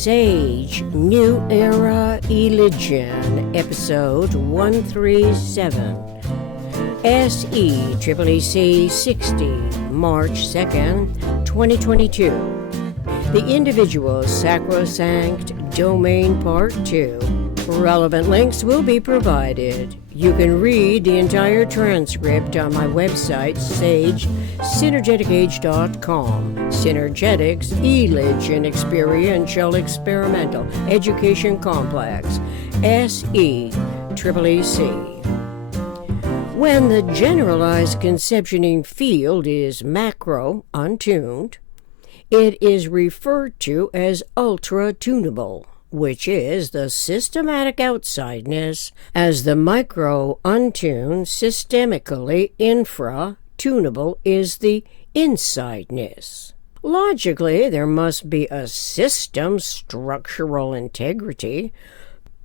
Sage New Era Eligion, episode 137, SECCC 60, March 2nd, 2022. The individual Sacrosanct domain part 2. Relevant links will be provided. You can read the entire transcript on my website, Synergeticage.com. Synergetics, Eligion Experiential Experimental Education Complex, SECCC. When the generalized conceptioning field is macro, untuned, it is referred to as ultra-tunable, which is the systematic outsideness, as the micro, untuned, systemically infra-tunable is the insideness. Logically, there must be a system structural integrity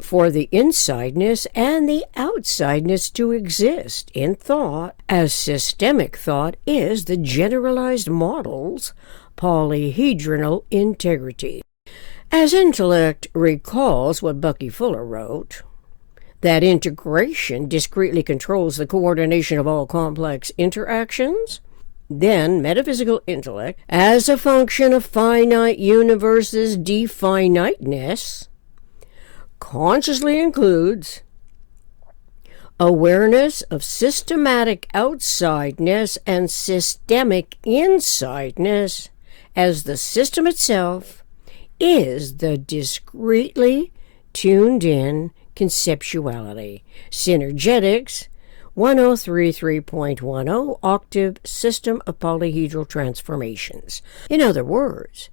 for the insideness and the outsideness to exist in thought, as systemic thought is the generalized model's polyhedronal integrity. As intellect recalls what Bucky Fuller wrote, that integration discretely controls the coordination of all complex interactions, then metaphysical intellect, as a function of finite universe's de-finiteness, consciously includes awareness of systematic outsideness and systemic insideness, as the system itself is the discretely tuned-in conceptuality. Synergetics 1033.10, Octave System of Polyhedral Transformations. In other words,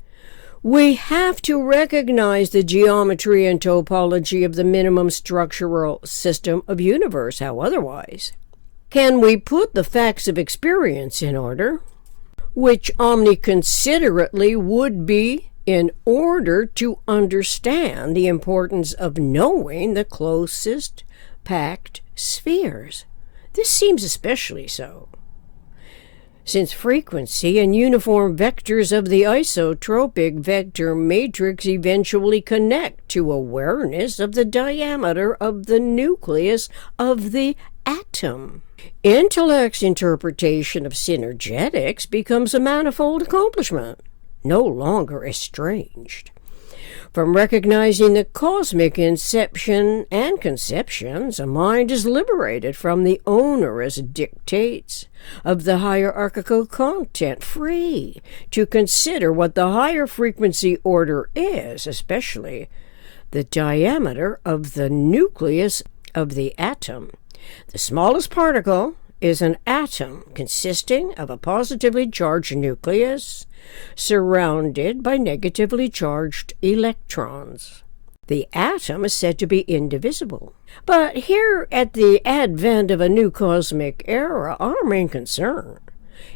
we have to recognize the geometry and topology of the minimum structural system of universe. How otherwise can we put the facts of experience in order, which omniconsiderately would be in order to understand the importance of knowing the closest packed spheres? This seems especially so, since frequency and uniform vectors of the isotropic vector matrix eventually connect to awareness of the diameter of the nucleus of the atom. Intellect's interpretation of synergetics becomes a manifold accomplishment, no longer estranged from recognizing the cosmic inception and conceptions. A mind is liberated from the onerous dictates of the hierarchical content, free to consider what the higher frequency order is, especially the diameter of the nucleus of the atom. The smallest particle is an atom consisting of a positively charged nucleus surrounded by negatively charged electrons. The atom is said to be indivisible. But here at the advent of a new cosmic era, our main concern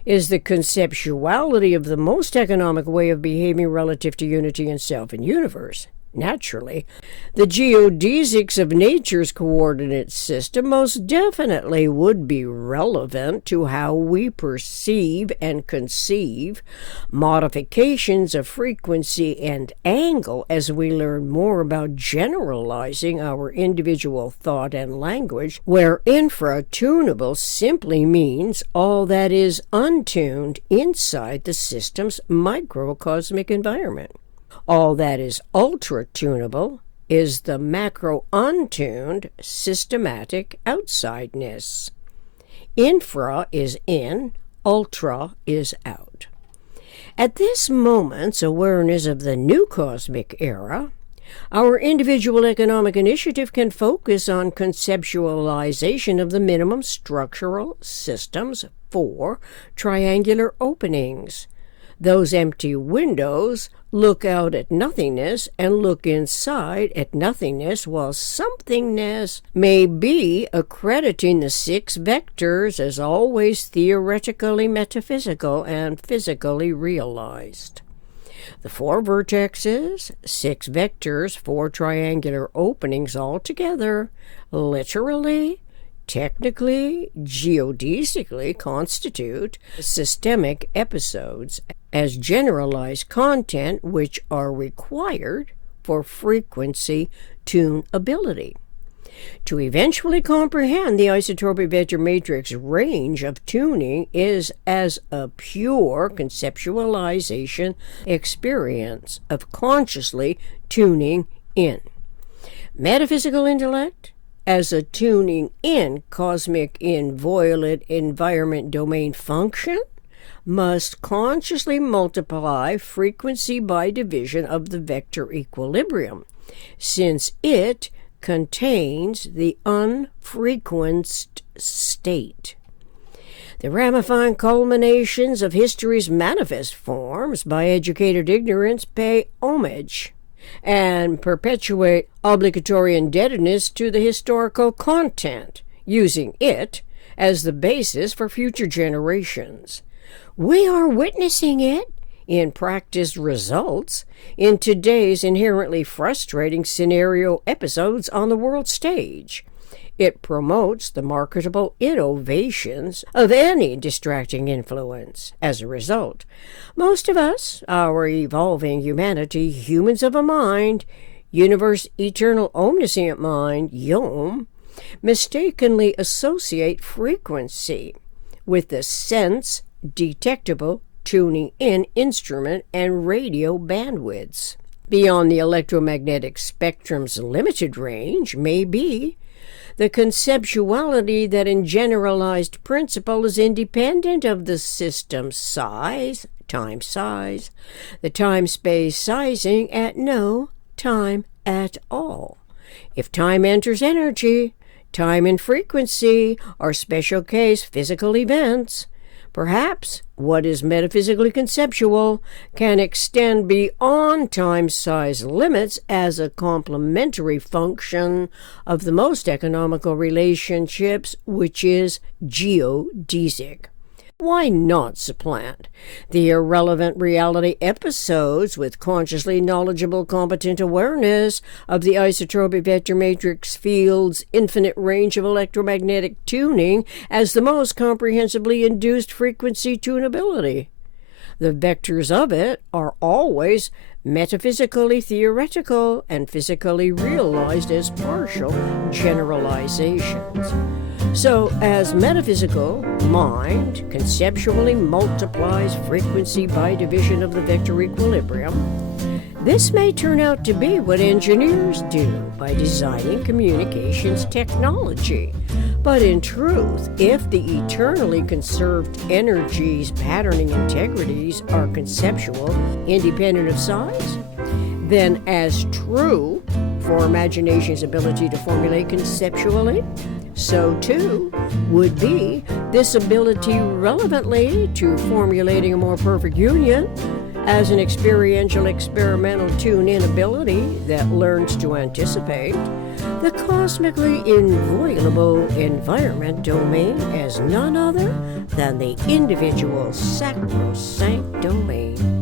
is the conceptuality of the most economic way of behaving relative to unity in self and universe. Naturally, the geodesics of nature's coordinate system most definitely would be relevant to how we perceive and conceive modifications of frequency and angle as we learn more about generalizing our individual thought and language, where infra-tunable simply means all that is untuned inside the system's microcosmic environment. All that is ultra-tunable is the macro-untuned systematic outsideness. Infra is in, ultra is out. At this moment's awareness of the new cosmic era, our individual economic initiative can focus on conceptualization of the minimum structural systems for triangular openings. Those empty windows look out at nothingness and look inside at nothingness, while somethingness may be accrediting the 6 vectors as always theoretically metaphysical and physically realized. The 4 vertexes, 6 vectors, 4 triangular openings altogether, literally, technically, geodesically constitute systemic episodes as generalized content which are required for frequency tunability. To eventually comprehend the isotropic vector matrix range of tuning is as a pure conceptualization experience of consciously tuning in. Metaphysical intellect as a tuning in cosmic inviolate environment domain function must consciously multiply frequency by division of the vector equilibrium, since it contains the unfrequenced state. The ramifying culminations of history's manifest forms by educated ignorance pay homage and perpetuate obligatory indebtedness to the historical content, using it as the basis for future generations. We are witnessing it in practiced results in today's inherently frustrating scenario episodes on the world stage. It promotes the marketable innovations of any distracting influence. As a result, most of us, our evolving humanity, humans of a mind, universe eternal omniscient mind, YOM, mistakenly associate frequency with the sense detectable tuning in instrument and radio bandwidths. Beyond the electromagnetic spectrum's limited range may be the conceptuality that in generalized principle is independent of the system's size, the time-space sizing at no time at all. If time enters energy, time and frequency are special case physical events. Perhaps what is metaphysically conceptual can extend beyond time-size limits as a complementary function of the most economical relationships, which is geodesic. Why not supplant the irrelevant reality episodes with consciously knowledgeable, competent awareness of the isotropic vector matrix field's infinite range of electromagnetic tuning as the most comprehensively induced frequency tunability? The vectors of it are always metaphysically theoretical and physically realized as partial generalizations. So, as metaphysical mind conceptually multiplies frequency by division of the vector equilibrium, this may turn out to be what engineers do by designing communications technology. But in truth, if the eternally conserved energies' patterning integrities are conceptual, independent of size, then as true for imagination's ability to formulate conceptually, so too would be this ability relevantly to formulating a more perfect union as an experiential experimental tune-in ability that learns to anticipate the cosmically inviolable environment domain as none other than the individual sacrosanct domain.